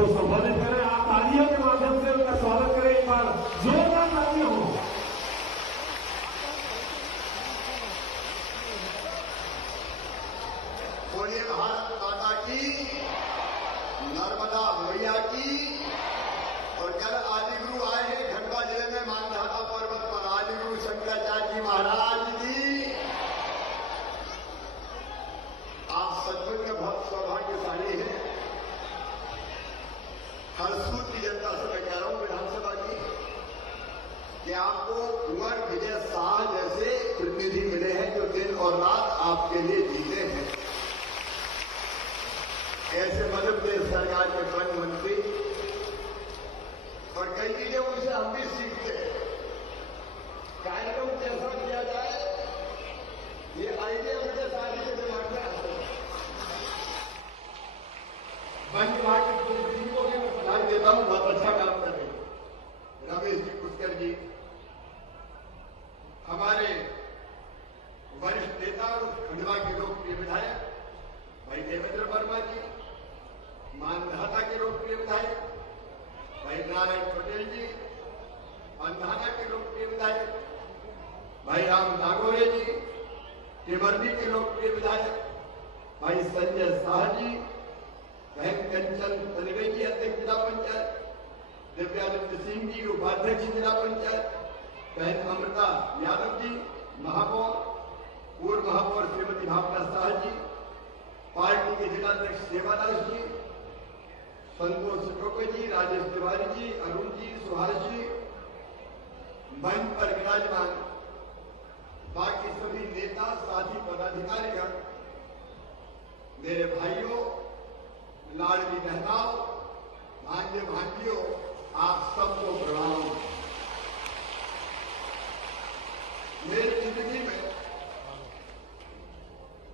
को संबोधित करें। आप तालियों के माध्यम से उनका स्वागत करें। एक बार जोरदार तालियां हो। बोलिए भारत माता की, नर्मदा मैया की। और कल आदिगुरु आए हैं खंडवा जिले में मानधाता पर्वत पर। आदिगुरु शंकराचार्य जी महाराज जी, आप सचमुच में बहुत सौभाग्यशाली हैं। हरसूद की जनता से मैं कह रहा हूं, विधानसभा की, कि आपको कुंवर विजय शाह जैसे प्रतिनिधि मिले हैं जो दिन और रात आपके लिए जीते हैं। ऐसे मध्य प्रदेश सरकार के वन मंत्री और कई चीजें उनसे हम भी सीखते हैं। कार्यक्रम कैसा किया जाए, ये आइडिया मुझे सारी के दिमाग में आता है। वन विभाग के प्रतिनिधि को भी मैं बधाई देता हूं, बहुत अच्छा काम कर रहे हैं। रमेश जी पुष्कर जी हमारे वरिष्ठ नेता और खंडवा के लोकप्रिय विधायक भाई देवेंद्र वर्मा जी, मानधाता के लोकप्रिय विधायक भाई नारायण पटेल जी, अंधाना के लोकप्रिय विधायक भाई राम नागोरे जी, टिमरनी के लोकप्रिय विधायक भाई संजय शाह जी, बहन कंचन तनवे जी अध्यक्ष जिला पंचायत, दिव्यादित्य सिंह जी उपाध्यक्ष जिला पंचायत, बहन अमृता यादव जी महापौर, पूर्व महापौर श्रीमती भावना शाह जी, पार्टी के जिलाध्यक्ष सेवादास जी, संतोष टोपे जी, राजेश तिवारी जी, अरुण जी, सुहास जी, मंच पर विराजमान बाकी सभी नेता साथी पदाधिकारीगण, मेरे भाइयों, लाडली बहनाओं, भांजे भांजियों, आप सबको प्रणाम। मेरी जिंदगी में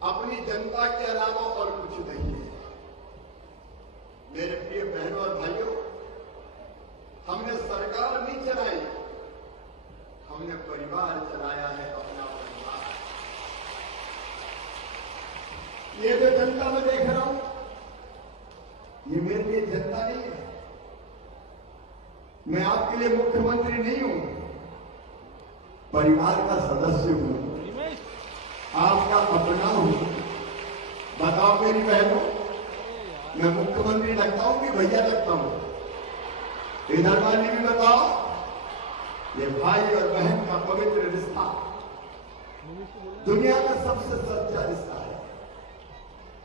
अपनी जनता के अलावा और कुछ नहीं है। मेरे प्रिय बहनों और भाइयों, हमने सरकार नहीं चलाई, हमने परिवार चलाया है, अपना परिवार। ये जो जनता मैं देख रहा हूं, ये मेरे लिए जनता नहीं है। मैं आपके लिए मुख्यमंत्री नहीं हूं, परिवार का सदस्य हूं, आपका अपना हूं। बताओ मेरी बहनों, मैं मुख्यमंत्री लगता हूं कि भैया लगता हूं? इधर वाली भी बताओ। ये भाई और बहन का पवित्र रिश्ता दुनिया का सबसे सच्चा रिश्ता है।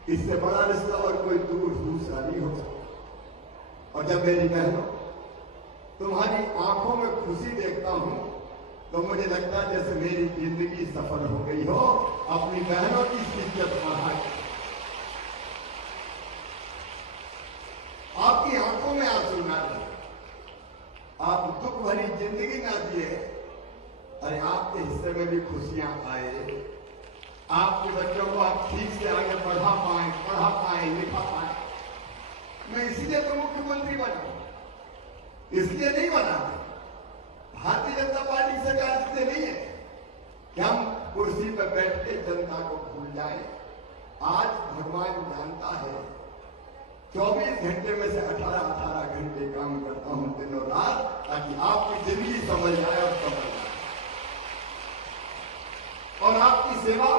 इससे बड़ा रिश्ता और कोई दूसरा नहीं हो सकता। और जब मेरी बहनों तुम्हारी आंखों में खुशी देखता हूं तो मुझे लगता है जैसे मेरी जिंदगी सफल हो गई हो। अपनी बहनों की इज्जत बढ़ाए, आपकी आंखों में आंसू ना रहे, आप दुख भरी जिंदगी ना जिए। अरे आपके हिस्से में भी खुशियां आए, आपके बच्चों को आप ठीक से आगे पढ़ा पाए, लिखा पाए। मैं इसलिए तो मुख्यमंत्री बना, इसलिए नहीं बना भारतीय जनता पार्टी सरकार इसलिए नहीं है कि हम कुर्सी पर बैठ के जनता को भूल जाए। आज भगवान जानता है 24 घंटे में से 18 घंटे काम करता हूं दिन और रात, ताकि आपकी जिंदगी समझ आए और समझ आए। और आपकी सेवा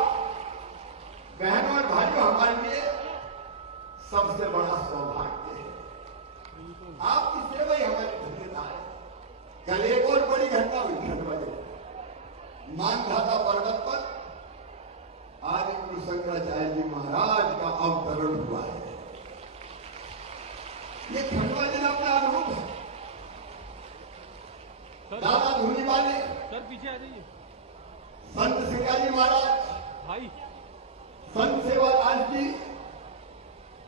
बहनों और भाइयों हमारे लिए सबसे बड़ा सौभाग्य है। आपकी सेवा ही हमारी धन्यता है। कल एक और बड़ी घटना हुई खंडवा जिले मानधाता पर्वत पर आदिगुरु शंकराचार्य जी महाराज का अवतरण हुआ है। ये खंडवा जिला अपना अनुभव है। दादा धूनी वाले सर पीछे आ जाइए। संत सिंगाजी महाराज भाई, संत सेवादास जी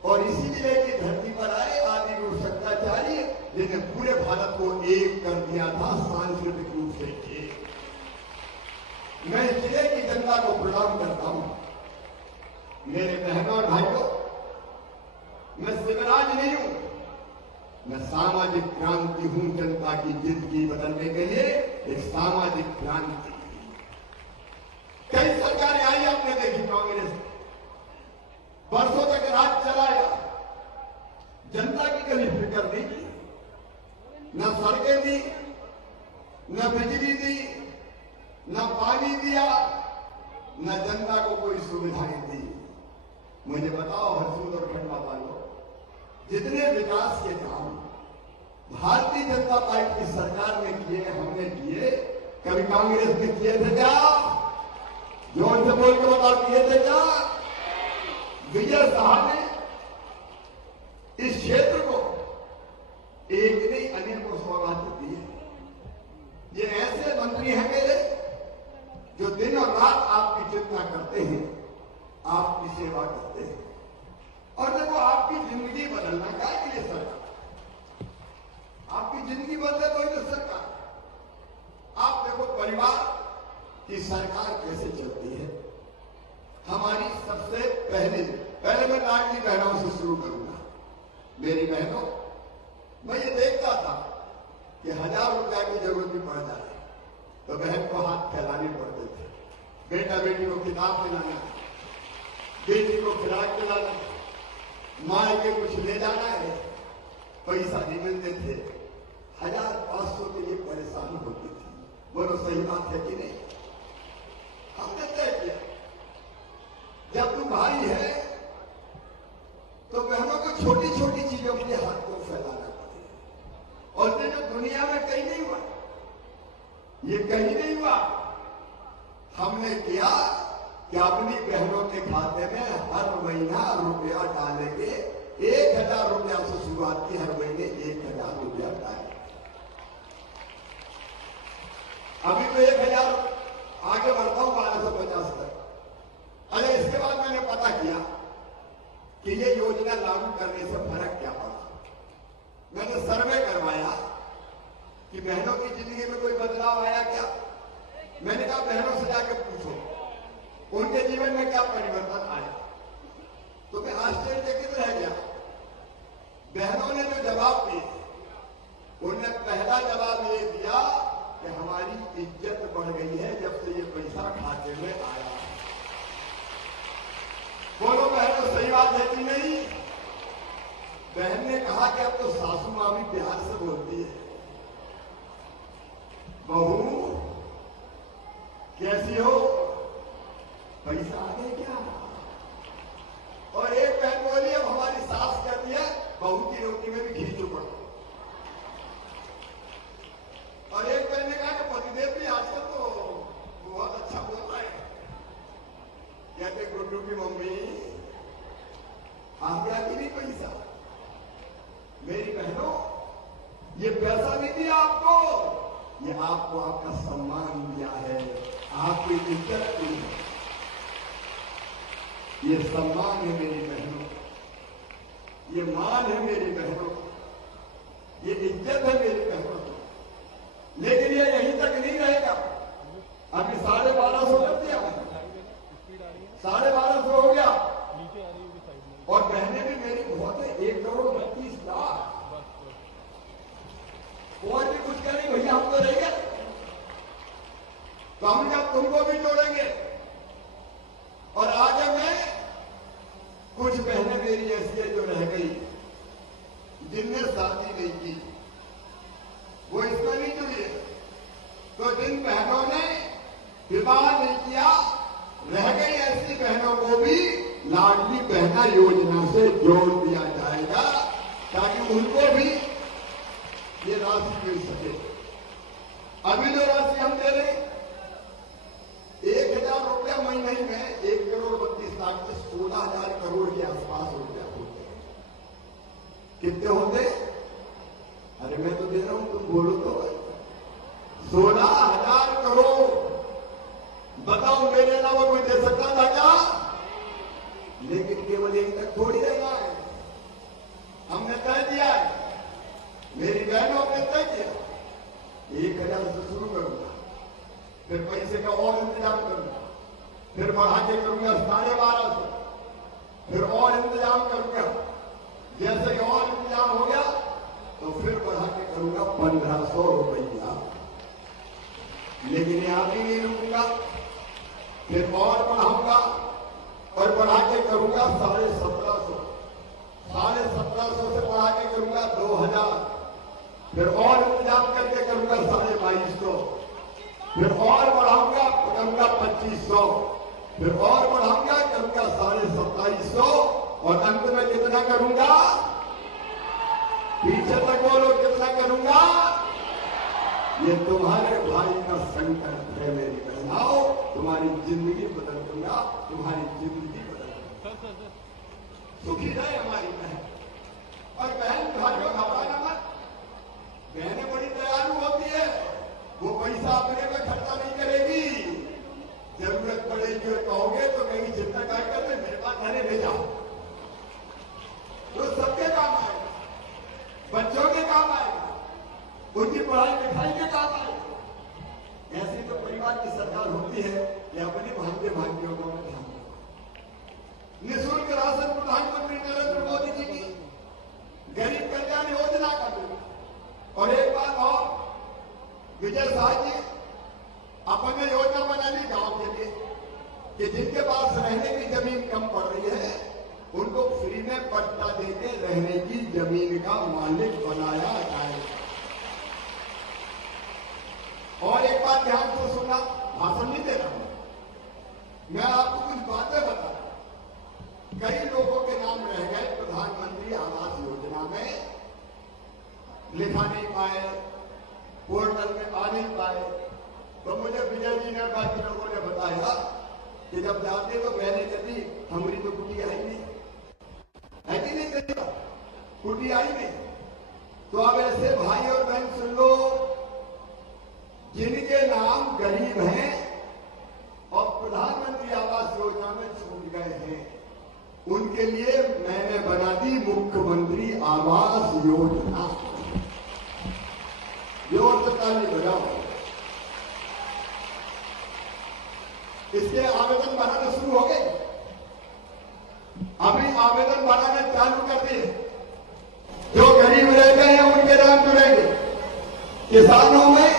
और इसी जिले की धरती पर आए आदिगुरु शंकराचार्य, जिन्हें पूरे भारत को एक कर दिया था, सांस्कृतिक रूप से एक। मैं इस जिले की जनता को प्रणाम करता हूं। मेरे बहनों और भाइयों, मैं शिवराज नहीं हूं, मैं सामाजिक क्रांति हूं। जनता की जिंदगी बदलने के लिए एक सामाजिक क्रांति। कई सरकारें आई आपने देखी, कांग्रेस वर्षों तक राज चलाया, जनता की कभी फिक्र न सड़कें दी, न बिजली दी, न पानी दिया, न जनता को कोई सुविधाएं दी। मुझे बताओ हरसूद और खंडवा वालों, जितने विकास के काम भारतीय जनता पार्टी की सरकार ने किए, हमने किए, कभी कांग्रेस ने किए थे क्या? जोर से बोल के बताओ, किए थे क्या? विजय साहब ने इस क्षेत्र को एक नहीं अनेकों सौगात दी है। ये ऐसे मंत्री हैं मेरे जो दिन और रात आपकी चिंता करते हैं, आपकी सेवा करते हैं। और देखो, आपकी जिंदगी बदलना क्या है ये सरकार? आपकी जिंदगी बदले तो ये सरकार। आप देखो परिवार की सरकार कैसे चलती है। हमारी सबसे पहले मैं लाडली बहनों से शुरू करूंगा। मेरी बहनों, मैं ये देखता था कि 1000 रुपया की जरूरत भी पड़ जाए तो बहन को हाथ फैलाने पड़ते थे। बेटा बेटी को किताब दिलाना, बेटी को खिलाक दिलाना, माँ के कुछ ले जाना है, पैसा नहीं मिलते थे। 1500 के लिए परेशान होती थी। बोलो सही बात है कि नहीं? हमने तय किया, जब तू भाई है तो बहनों को छोटी छोटी चीजों के लिए हाथ को फैलाना पड़ेगा। और ये जो दुनिया में कहीं नहीं हुआ, ये कहीं नहीं हुआ। हमने किया कि अपनी बहनों के खाते में हर महीना रुपया डालेंगे। 1000 रुपया से शुरुआत की, हर महीने 1000 रुपया डालेंगे। अभी तो 1000 आगे बढ़ता हूं 1250 तक। अरे इसके बाद मैंने पता किया कि ये योजना लागू करने से फर्क क्या पड़ा। मैंने सर्वे करवाया कि बहनों की जिंदगी में कोई बदलाव आया क्या। मैंने कहा बहनों से जाकर पूछो उनके जीवन में क्या परिवर्तन आया। तो मैं आश्चर्यचकित रह गया। बहनों ने जो जवाब दिए, उन्होंने पहला जवाब ये दिया कि हमारी इज्जत बढ़ गई है जब से ये पैसा खाते में आया। बोलो बहनों, सही बात है कि नहीं? बहन ने कहा कि अब तो सासू मां भी प्यार से बोलती है, बहू कैसी हो, पैसा आ गया क्या? और एक बहन बोली अब हमारी सास कहती है बहू की रोटी में भी घी चुपड़। और एक बहन ने कहा कि पतिदेव भी आजकल तो बहुत अच्छा बोल रहा है। कहते गुड्डू की मम्मी आ गया कि नहीं पैसा? मेरी बहनों, ये पैसा नहीं दिया आपको, ये आपको आपका सम्मान दिया है, आपकी इज्जत की है। ये सम्मान है मेरी बहनों, ये मान है मेरी बहनों, ये इज्जत है मेरी बहनों। लेकिन ये यहीं तक नहीं रहेगा। अभी 1250 कर दिया, 1250 हो गया। और बहने भी मेरी बहुत है, 1,32,00,000। और भी कुछ करें भैया, हम तो रहेंगे तो हम जब तुमको भी जोड़ेंगे। और आगे मैं कुछ बहनें मेरी ऐसी है जो रह गई, जिनने शादी नहीं की, वो इसमें नहीं जुड़ी है। तो जिन बहनों ने विवाह नहीं किया, रह गई ऐसी बहनों को भी लाडली बहना योजना से जोड़ दिया जाएगा, ताकि उनको भी ये राशि मिल सके। अभी जो राशि हम दे रहे 1000 रुपया महीने में 1,32,00,000 से 16,000 करोड़ के आसपास रुपया होते हैं। कितने होते? अरे मैं तो दे रहा हूं, तुम बोलो तो। 16,000 करोड़। बताओ मेरे अलावा कोई दे सकता था क्या? लेकिन केवल एक तक थोड़ी रहना है। हमने तय दिया है, मेरी बहनों ने तय किया 1,000 से शुरू करूंगा, फिर पैसे का और इंतजाम करूंगा, फिर बढ़ा के करूंगा 12,500, फिर और इंतजाम करूंगा। जैसे ही और इंतजाम हो गया तो फिर बढ़ा के करूंगा 1,500 रुपया। लेकिन यहां भी नहीं रुकूंगा, फिर और बढ़ाऊंगा और बढ़ा के करूंगा 1750, 1750 से बढ़ा के करूंगा 2,000, फिर और इंतजाम करके करूंगा 2250, फिर और बढ़ाऊंगा करूंगा 2500, फिर और बढ़ाऊंगा करूंगा 2750 और अंत में कितना करूंगा? पीछे तक बोलो कितना करूंगा? ये तुम्हारे भाई का संकल्प है मेरी बहनाओं, तुम्हारी जिंदगी बदल दूंगा, तुम्हारी जिंदगी बदल दूंगा। सुखी रहे हमारी बहन। और बहन भाइयों घबराना मत, बहनें बड़ी दयालु होती है, वो पैसा अपने पे खर्चा नहीं करेगी, जरूरत पड़ेगी और कहोगे तो कहीं चिंता काय करते मेरे पास घरे भेजा, तो सबके काम आएगा, बच्चों के काम आएगा, उनकी पढ़ाई लिखाई के काम आएगा। ऐसी तो परिवार की सरकार होती है कि अपने भाग्य भाग्यों को ध्यान। निःशुल्क राशन प्रधानमंत्री नरेंद्र मोदी जी की गरीब कल्याण योजना का भी। और एक बात और, विजय शाह जी अपने योजना बना ली गांव के लिए कि जिनके पास रहने की जमीन कम पड़ रही है उनको फ्री में पट्टा देके रहने की जमीन का मालिक बनाया जाए। और एक बात ध्यान से सुनना, भाषण नहीं दे रहा हूं मैं, आपको कुछ बातें बता रहा हूं। कई लोगों के नाम रह गए प्रधानमंत्री आवास योजना में, लिखा नहीं पाए, पोर्टल में आ नहीं पाए। तो मुझे विजय जी ने बाकी लोगों ने बताया कि जब जाते तो बहने कहती हमारी तो कुटी आई नहीं, है कि नहीं कहती कुटी आई नहीं। तो अब ऐसे भाई और बहन सुन लो, जिनके नाम गरीब हैं और प्रधानमंत्री आवास योजना में छूट गए हैं, उनके लिए मैंने बना दी मुख्यमंत्री आवास योजना। जोर से ताली बजाओ। इसके आवेदन बनाने शुरू हो गए, अभी आवेदन बनाने चालू कर दिए। जो गरीब रह गए हैं उनके नाम जुड़ेंगे। किसानों में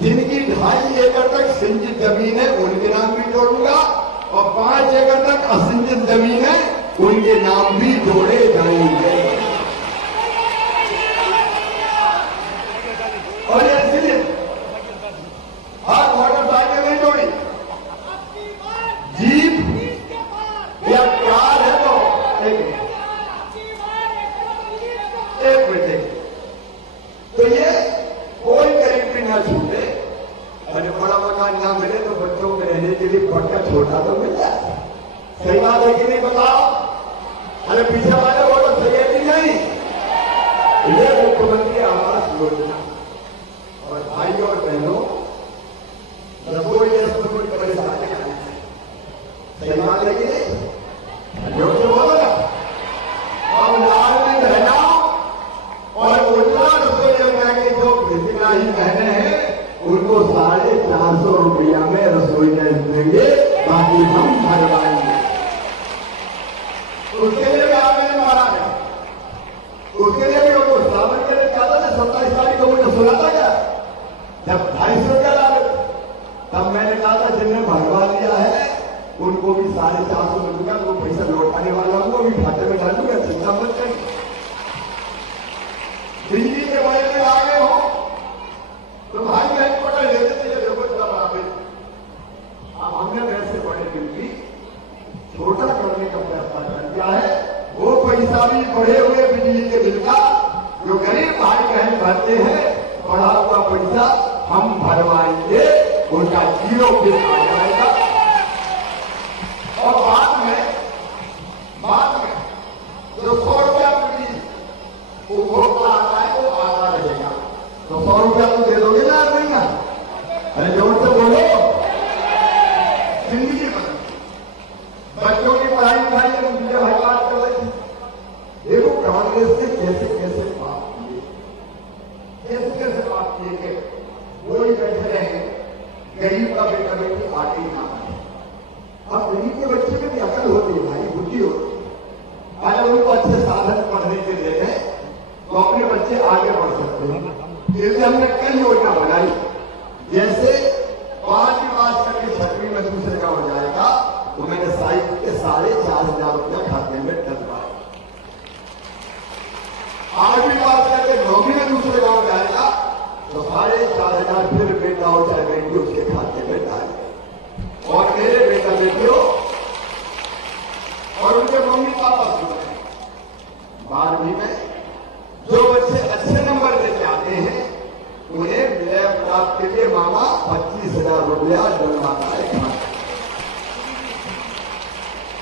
जिनकी 2.5 एकड़ तक सिंचित जमीन है उनके नाम भी जोड़ूंगा और 5 एकड़ तक असिंचित जमीन है उनके नाम भी जोड़े जाएंगे। और ये इसलिए हर मोटरसाइकिल नहीं जोड़ी, जीप या कार है तो एक मिनट, तो ये कोई गरीब भी ना छूटे। अरे बड़ा मकान ना मिले तो बच्चों के रहने के लिए पक्का छोटा तो मिल जाए। सही बात है कि नहीं बताओ? अरे पीछे वाले वो तो सही है कि नहीं? ये मुख्यमंत्री आवास योजना। और भाई और बहनों, रसोई में कोई परेशानी नहीं है। सही बात है कि नहीं? जो तो बोलो ना, अब लाल में रहना और उल्टा रसोई योजना की जो हितग्राही बहने हैं उनको 450 रुपया में रसोई गैस देंगे, बाकी हम भरवाएंगे। उसके लिए भी आवेदन मारा गया, उसके लिए भी उनको सावन के लिए ज्यादा था। 27 तारीख को मुझे सुना था क्या, जब 250 रुपया ला तब मैंने कहा था जिनने भरवा दिया है उनको भी 450 रुपया वो पैसा लौटाने वाला हूँ, अभी खाते में डालूंगा, चिंता मत करिए। दिल्ली के बड़े में आ गए हो तो भाई बहन पकड़ लेते थे, देखो तब आप हमने वैसे बड़े गिनती छोटा करने का फैसला कर दिया है। वो पैसा भी बढ़े हुए बिजली के बिल का जो गरीब भाई बहन भरते हैं, बढ़ा हुआ पैसा हम भरवाएंगे, उनका 0 बिल आ जाएगा। और बाद में जो 100 रुपया बिजली उपभोक्ता आता है वो आधा रहेगा, तो 100 रुपया तो दे दोगे ना हर महीना? अरे जोर से बोलो। जिंदगी बदल, बच्चों की पढ़ाई लिखाई मुझे भाई बात कर रहे थे। देखो कांग्रेस ने कैसे कैसे बात किए, कैसे कैसे बात किए कि वो ही बैठे रहे, गरीब का बेटा बेटी आगे ही ना बढ़े। अब गरीब के बच्चे में भी अकल होती है भाई, बुद्धि होती है। अगर उनको अच्छे साधन पढ़ने के लिए है तो अपने बच्चे आगे बढ़ सकते हैं। इसलिए हमने कई योजना बनाई, जैसे 5वीं पास करके 6वीं में दूसरे का हो जाएगा तो मैंने साइकिल के 4,500 रुपया खाते में डलवाए। 8वीं पास करके 9वीं में दूसरे का 4,500 फिर बेटा हो चाहे बेटी उसके खाते में डाले। और मेरे बेटा बेटियों और उनके मम्मी पापा सुने, 12वीं में जो बच्चे अच्छे नंबर लेके आते हैं उन्हें लैपटॉप के लिए मामा 25,000 रुपया डलवाता है।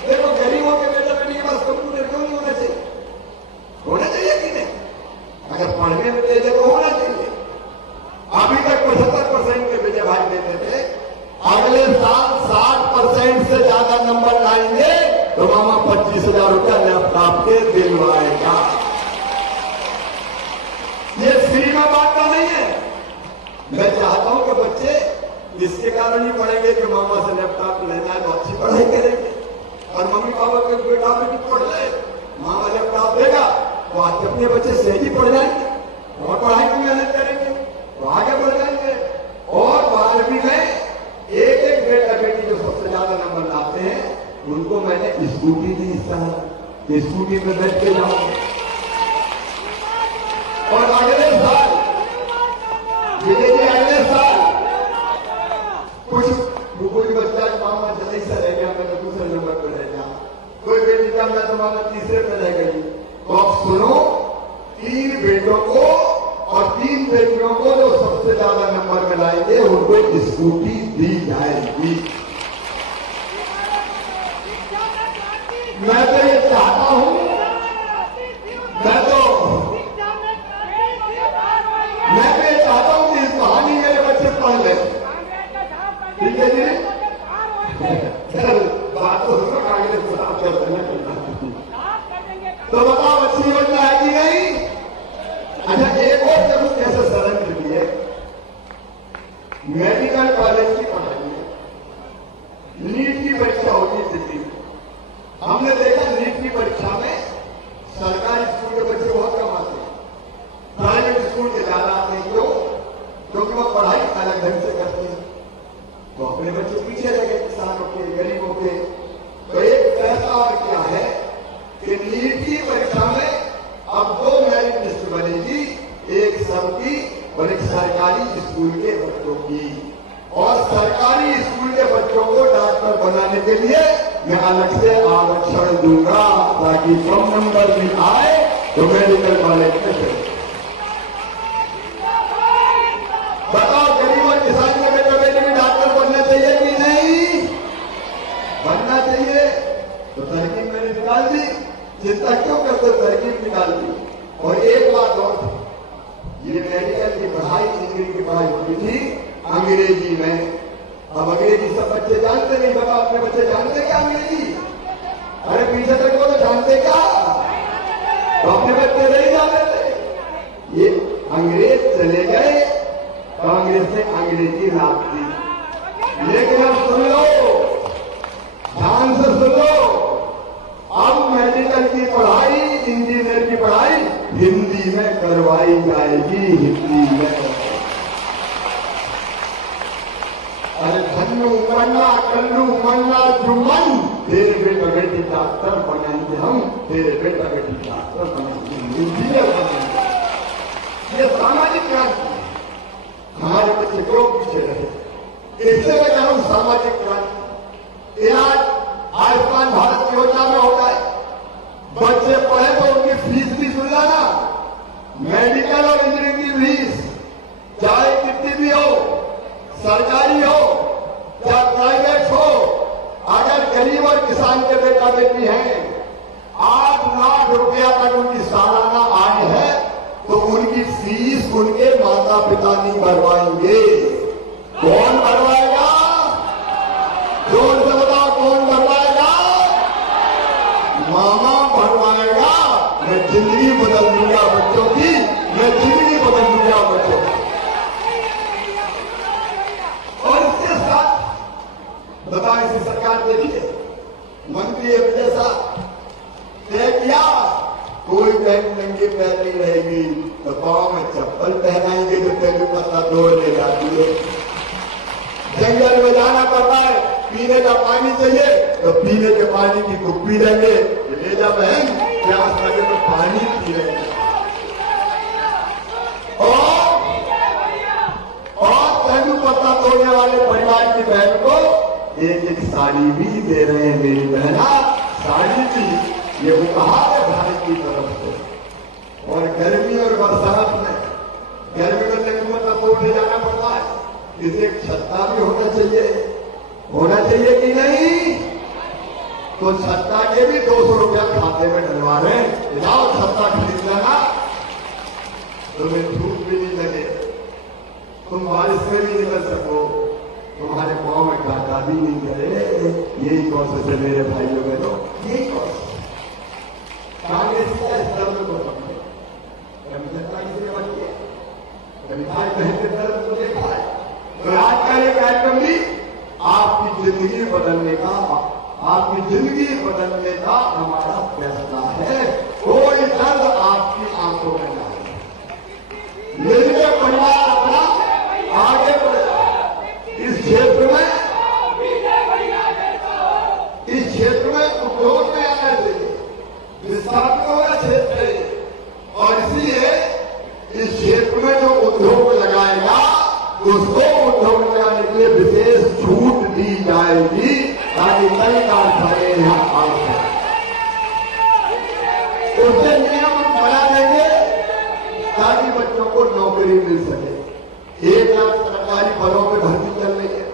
देखो गरीबों के बेटा बेटी के पास कंप्यूटर क्यों नहीं होना चाहिए? होना चाहिए कि नहीं? अगर पढ़ने में तेज है तो होना चाहिए। अभी तक 75% के विजय भाई देते थे, अगले साल 60% से ज्यादा नंबर लाएंगे तो मामा 25,000 रुपया लैपटॉप के दिलवाएगा। ये फ्री में बांटना नहीं है। मैं चाहता हूं कि बच्चे इसके कारण ही पढ़ेंगे कि मामा से लैपटॉप लेना है तो अच्छी पढ़ाई करेंगे, और मम्मी पापा के बेटा बेटी पढ़ ले, मामा लैपटॉप देगा तो आज अपने बच्चे सही ही पढ़ जाएंगे और पढ़ाई में मेहनत करेंगे तो आगे बढ़ जाएंगे। और 12वीं में एक बेटा बेटी जो सबसे ज्यादा नंबर लाते हैं उनको मैंने स्कूटी दी इस तरह, स्कूटी में बैठ के जाऊंगे। और अगले साल अगले साल कोई बच्चा मामा जल्दी से रह गया, मैं तो दूसरे नंबर पर रह गया, कोई बेटी का मैं तो मामा तीसरे पर रह गई। तो आप सुनो, 3 बेटों को और 3 बेटियों को जो सबसे ज्यादा नंबर में लाएंगे उनको स्कूटी दी जाएगी। मैं तो ये चाहता हूं, मैं तो ये चाहता हूं कि इस कहानी मेरे बच्चे पढ़ ले। ठीक है जी, बात तो सुनो, कांग्रेस खराब कर देना। तो बताओ अच्छी योजना है कि नहीं? अच्छा, एक और जरूर कैसे सरल के लिए मेडिकल कॉलेज की पढ़ाई है, नीट की परीक्षा होती है दिल्ली में। हमने देखा नीट की परीक्षा में सरकारी स्कूल के बच्चे बहुत कम आते हैं, प्राइवेट स्कूल के ज्यादा आते हैं। क्यों? क्योंकि वो पढ़ाई अलग ढंग से करते हैं, तो अपने बच्चे पीछे रह गए, किसानों के, गरीबों के। तो एक फैसला और क्या है कि नीट की परीक्षा में अब 2 मेरिट लिस्ट बनेगी, एक सबकी और एक सरकारी स्कूल के बच्चों की। और सरकारी स्कूल के बच्चों को डॉक्टर बनाने के लिए मैं अलग से आरक्षण दूंगा ताकि कम नंबर भी आए तो मेडिकल कॉलेज में चले। बताओ, गरीब और किसान के बेटा बेटी में डॉक्टर बनना चाहिए कि नहीं? बनना चाहिए। तो तरकीब मैंने निकाल दी, चिंता क्यों करते, तरकीब निकाल दी। और एक बात और, ये मेडिकल की पढ़ाई, इंजीनियरिंग की पढ़ाई होती थी अंग्रेजी में। अब अंग्रेजी सब बच्चे जानते नहीं। बताओ, अपने बच्चे जानते क्या अंग्रेजी? अरे पीछे तक वो तो जानते क्या? तो अपने बच्चे नहीं जानते थे। ये अंग्रेज चले गए, कांग्रेस ने अंग्रेजी लाद दी। लेकिन अब सुन लो, ध्यान से सुन लो, अब मेडिकल की पढ़ाई, इंजीनियर की पढ़ाई हिंदी में करवाई जाएगी, हिंदी में। अरे धन्नु मन्ना कल्लू मन्ना जुम्मन, तेरे बेटा बेटी डॉक्टर बनाएंगे हम, तेरे बेटा बेटी डॉक्टर बनाएंगे, इंजीनियर बनाएंगे। ये सामाजिक क्रांति, हमारे बच्चे क्यों पीछे रहे? इससे मैं कह रहा हूं सामाजिक क्रांति। इलाज आयुष्मान भारत योजना में होता है, बच्चे पढ़े तो उनकी फीस भी सुन लाना। मेडिकल और इंजीनियरिंग की फीस चाहे कितनी भी हो, सरकारी हो या प्राइवेट हो, अगर गरीब और किसान के बेटा बेटी हैं, 8 लाख रुपया तक उनकी सालाना आय है, तो उनकी फीस उनके माता पिता नहीं भरवाएंगे। कौन भरवाएगा? जोर से बताओ, कौन भरवाएगा? मामा भरवाएगा। मैं जिंदगी बदल दूंगा बच्चों की, मैं जिंदगी बदल दूंगा बच्चों की। और इसके साथ बताओ, इसी सरकार देखिए, मंत्री विजय साहब तय किया, कोई बहन नंगे पैर नहीं रहेगी तो पांव में चप्पल पहनाएंगे तो तेरे पत्ता दौड़ ले जाती है। जंगल में जाना पड़ता है, पीने का पानी चाहिए तो पीने के पानी की कुप्पी लेंगे, ले जा बहन, प्यास लगे तो पानी पी लेंगे। और बोलने वाले परिवार की बहन को एक साड़ी भी दे रहे हैं। मेरी बहना साड़ी भी ये उपहार है भारत की तरफ से। और गर्मी और बरसात में, गर्मी में जंगल में तपोड़ ले जाना पड़ता है, इसे एक छत्ता भी होना चाहिए कि नहीं? तो छत्ता के भी 200 रुपया खाते में डलवा रहे हैं। जाओ छत्ता खरीद लेना, तुम्हें धूप भी नहीं लगे, तुम बारिश में भी निकल सको, तुम्हारे पाँव में कांटा भी नहीं करे। यही कोशिश है मेरे भाइयों बहनों, यही कोशिश कांग्रेस का इस दर्द को समझे। कभी जनता किसी ने बची है, कभी भाई बहन के दर्द को देखा है। तो आज का ये कार्यक्रम भी आपकी जिंदगी बदलने का हमारा फैसला है। कोई दर्द आपकी आंखों में ना है। मिलकर परिवार अपना आगे बढ़ेगा। इस क्षेत्र में उद्योग में आना चाहिए, विस्थापित होगा क्षेत्र है। और इसलिए इस क्षेत्र में जो उद्योग लगाएगा उसको उद्योग लगाने के लिए विशेष छूट दी जाएगी, ताकि कई कारखाने यहाँ आ सकें। उससे नियम बना देंगे ताकि बच्चों को नौकरी मिल सके। 1 लाख सरकारी पदों में भर्ती कर रही है।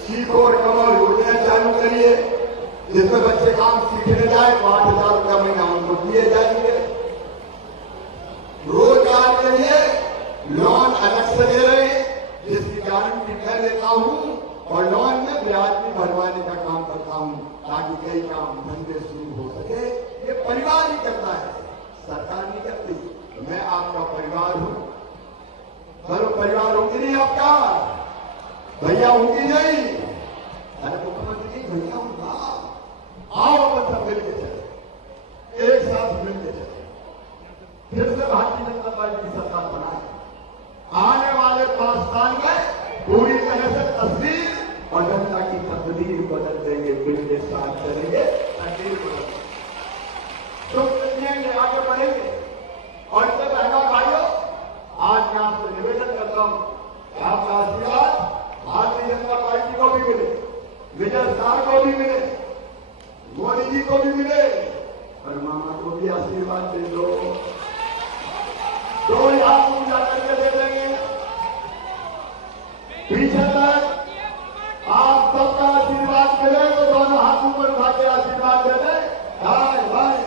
सीखो और कमाओ योजना चालू करिए, जिसमें बच्चे काम सीखने जाए तो 8,000 रुपया महीना उनको दिए जाएंगे। रोजगार के लिए लोन अलग से दे रहे हैं, जिसकी गारंटी मैं लेता हूं और लोन में ब्याज भी भरवाने का काम करता हूं, ताकि कई काम धंधे शुरू हो सके। ये परिवार ही करता है, सरकार नहीं करती। मैं आपका परिवार हूं, सर्व परिवार होंगे नहीं आपका, भैया होंगी नहीं, अरे मुख्यमंत्री नहीं भैया होगा। आओ अपन सब मिलकर चले, एक साथ मिलकर चले, फिर से भारतीय जनता पार्टी की सरकार बनाए। आने वाले 5 साल में पूरी तरह से तस्वीर और जनता की तकदीर बदल देंगे। मिलके साथ चलेंगे, तकदीर बदल देंगे, तो चलेंगे, आगे बढ़ेंगे। और इससे बहना भाइयों, आज मैं आपसे निवेदन करता हूं, आपका आशीर्वाद भारतीय जनता पार्टी को भी मिले, विजय शाह को भी मिले, मोदी जी को भी मिले, और मामा को भी आशीर्वाद दे दो। तो आप पूजा करके देख लेंगे। पीछे तक आप सबका आशीर्वाद मिले तो दोनों हाथ ऊपर उठा के आशीर्वाद दे दें। भाई भाई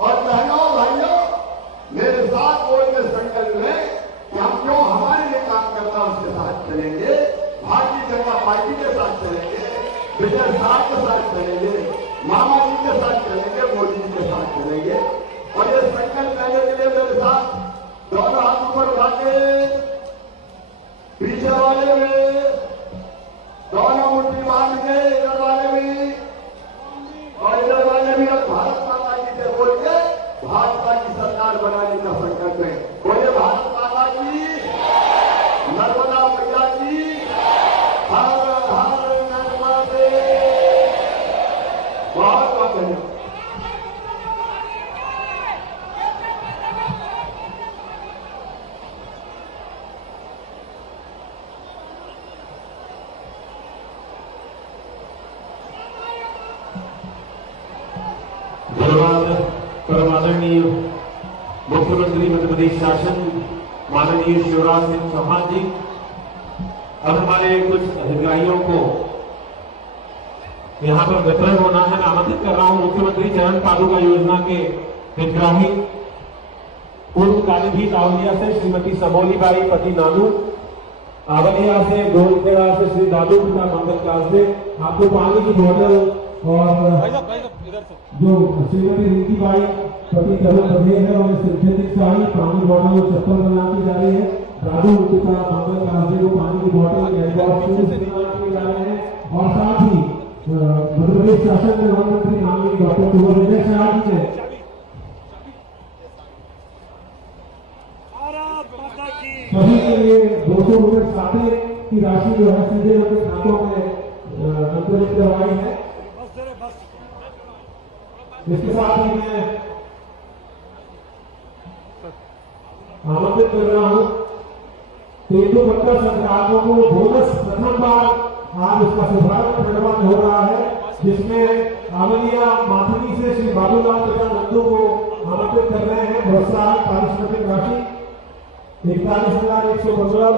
और बहनों भाइयों, मेरे साथ बोल के संकल्प लें कि हम जो हमारे लिए काम करता है उसके साथ चलेंगे, भारतीय जनता पार्टी के साथ चलेंगे, विजय शाह के साथ चलेंगे, मामा जी के साथ चलेंगे, मोदी जी के साथ चलेंगे। और ये संकल्प लेने के लिए मेरे साथ दोनों हाथ ऊपर उठा के, पीछे वाले में दोनों मुट्ठी बांध के, इधर वाले भी और इधर वाले भी, और भारत माता की से बोल के भाजपा की सरकार बनाने का संकल्प है। बोले भारत माता की, नर्मदा मैया की, हर हर नर्मदे। बहुत बहुत धन्यवाद। धन्यवाद परम आदरणीय मुख्यमंत्री मध्य प्रदेश शासन माननीय शिवराज सिंह चौहान जी। अब हमारे कुछ अधिकारियों को यहाँ पर वितरण होना है। मैं आमंत्रित कर रहा हूँ मुख्यमंत्री चरण पादुका योजना के हितग्राही पूर्व कालीभीत आवलिया से श्रीमती समोली बाई पति नानू, आवलिया से गोलखेड़ा से श्री दादू पिता मंगल काल से आपको पानी की बोतल और जो श्रीमती रिंकी बाई पति करुण बघेल है और सिंथेटिक साड़ी पानी बोतल और चप्पल बना की जा रही है। दादू पिता मंगल काल को पानी की बोतल बना के जा रहे हैं। और साथ ही मध्य प्रदेश शासन के वन मंत्री माननीय डॉक्टर कुंवर विजय शाह जी ने सभी के लिए 200 रुपए खाते की राशि जो है सीधे उनके खातों में अंतरित करवाई है। इसके साथ ही मैं आमंत्रित कर रहा हूं तेंदुपत्ता संग्राहकों को बोनस प्रथम बार आज उसका शुभारंभ खंडवा में हो रहा है, जिसमें आवलिया माथुरी से श्री बाबूलाल पिता नंदू को आमंत्रित कर रहे हैं। प्रोत्साहन पारिश्रमिक राशि 41,115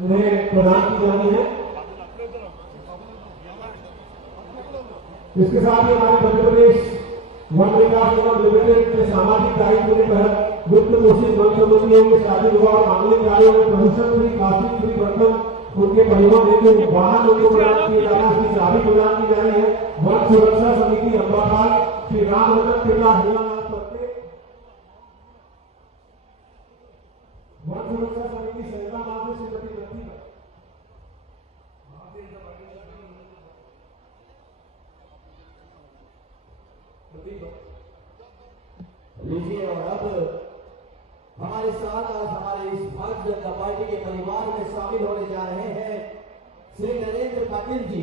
उन्हें प्रदान की जानी है। इसके साथ ही हमारे मध्य प्रदेश वन विकास निगम लिमिटेड के सामाजिक दायित्व के तहत वित्त पोषित वन समितियों के शादी विवाह और मांगलिक कार्यों में प्रदूषण फ्री प्लास्टिक फ्री बर्तन उनके परिवहन हेतु वाहन उनको प्रदान किए जाना, उसकी चाबी प्रदान की जा रही है। वन सुरक्षा समिति अम्बापाल श्री रामरतन पिता हिलानाथ पत्ते, वन सुरक्षा समिति सरिता माधव श्रीमती नथी लीजिए। और अब हमारे साथ आज हमारे इस भारतीय जनता पार्टी के परिवार में शामिल होने जा रहे हैं श्री नरेंद्र पाटिल जी।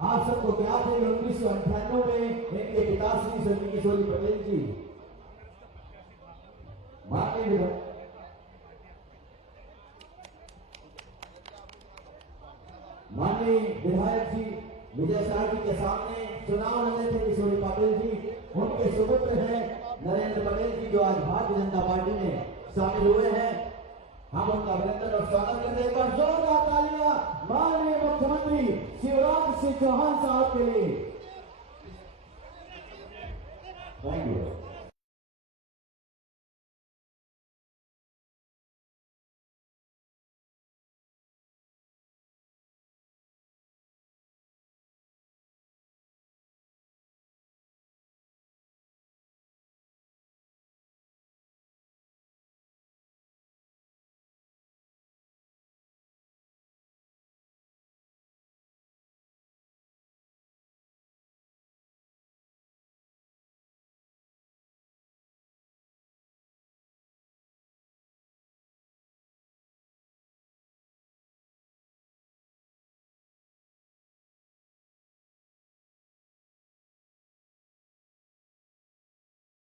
आप सबको ज्ञात है 1998 में इनके पिता श्री स्वर्गीय किशोरी पटेल जी माननीय विधायक जी विजय शाह जी के सामने चुनाव लड़े थे किशोरी पाटिल जी। उनके सुपुत्र हैं नरेंद्र पटेल जी, जो आज भारतीय जनता पार्टी में शामिल हुए हैं। हम उनका अभिनंदन और स्वागत करते हैं। पर जोरदार तालियां माननीय मुख्यमंत्री शिवराज सिंह चौहान साहब के लिए। Thank you.